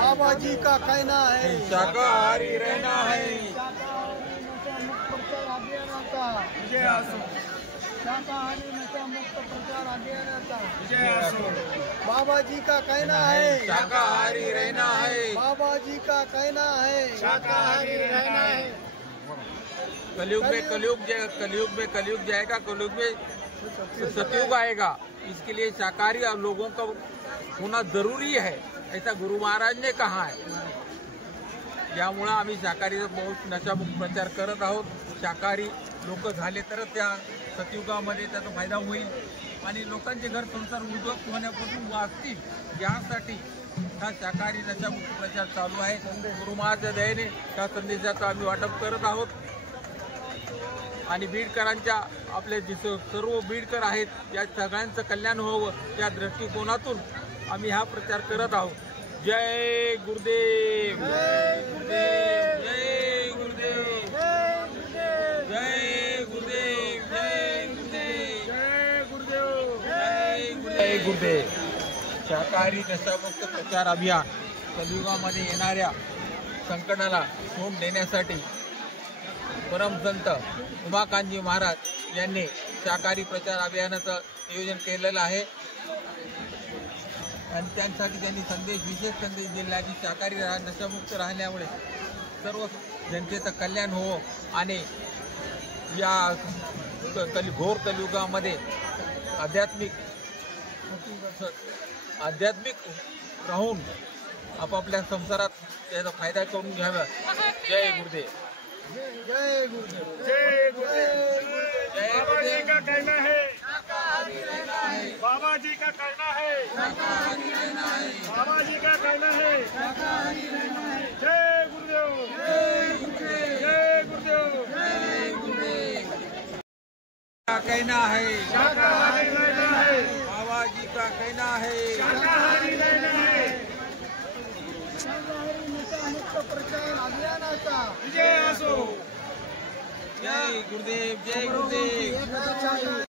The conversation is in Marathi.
बाबा जी का कहना है शाकाहारी रहना है। शाकाहारी नशा मुक्त प्रचार अभियानाचा बाबा जी का कहना है शाकाहारी रहना है। बाबा जी का कहना है शाकाहारी रहना है। कलयुग में कलयुग जाएगा, कलयुग में सतयुग आएगा। इसके लिए शाकाहारी और लोगों का होना जरूरी है, ऐसा गुरु महाराज ने कहा है। यामुळे आम्ही शाकाहारीचा बहुत नशामुक्त प्रचार करत आहोत। शाकाहारी लोक झाले तर त्या सतयुगामध्ये त्याचा फायदा होईल आणि लोकांचे घर संसार उद्ध्वस्त होण्यापासून वाचतील, यासाठी हा शाकाहारी नशामुक्त प्रचार चालू आहे। गुरु महाराजांच्या दयेने त्या संदेशाचं आम्ही वाटप करत आहोत आणि बीडकरांच्या आपले जे सर्व बीडकर आहेत या सगळ्यांचं कल्याण व्हावं या दृष्टिकोनातून आम्ही हा प्रचार करत आहोत। जय गुरुदेव, जय गुरुदेव, जय गुरुदेव, जय गुरुदेव, जय गुरुदेव, जय गुरुदेव, जय गुरुदेव, जय गुरुदेव। शाकाहारी नशामुक्त प्रचार अभियान कलियुगामध्ये येणाऱ्या संकटाला तोंड देण्यासाठी परमसंत उमाकांतजी महाराज यांनी शाकाहारी प्रचार अभियानाचं नियोजन केलेलं आहे आणि त्यासाठी त्यांनी विशेष संदेश दिला की शाकाहारी नशामुक्त राहण्यामुळे सर्व जनतेचं कल्याण हो आणि या घोर कलियुगामध्ये आध्यात्मिक राहून आपापल्या संसारात त्याचा फायदा करून घ्यावा। जय गुरुदेव, जय गुरुदेव, जय गुरुदेव। बाबा जी का कहना है शाकाहारी रहना है। बाबा जी का कहना है शाकाहारी रहना है। बाबा जी का कहना है शाकाहारी रहना है। जय गुरुदेव, जय गुरुदेव, जय गुरुदेव, जय गुरुदेव। का कहना है शाकाहारी रहना है। बाबा जी का कहना है शाकाहारी रहना है। शाकाहारी नशा मुक्त प्रचार अभियानाचा विजय असो। जय गुरुदेव, जय गुरुदेव।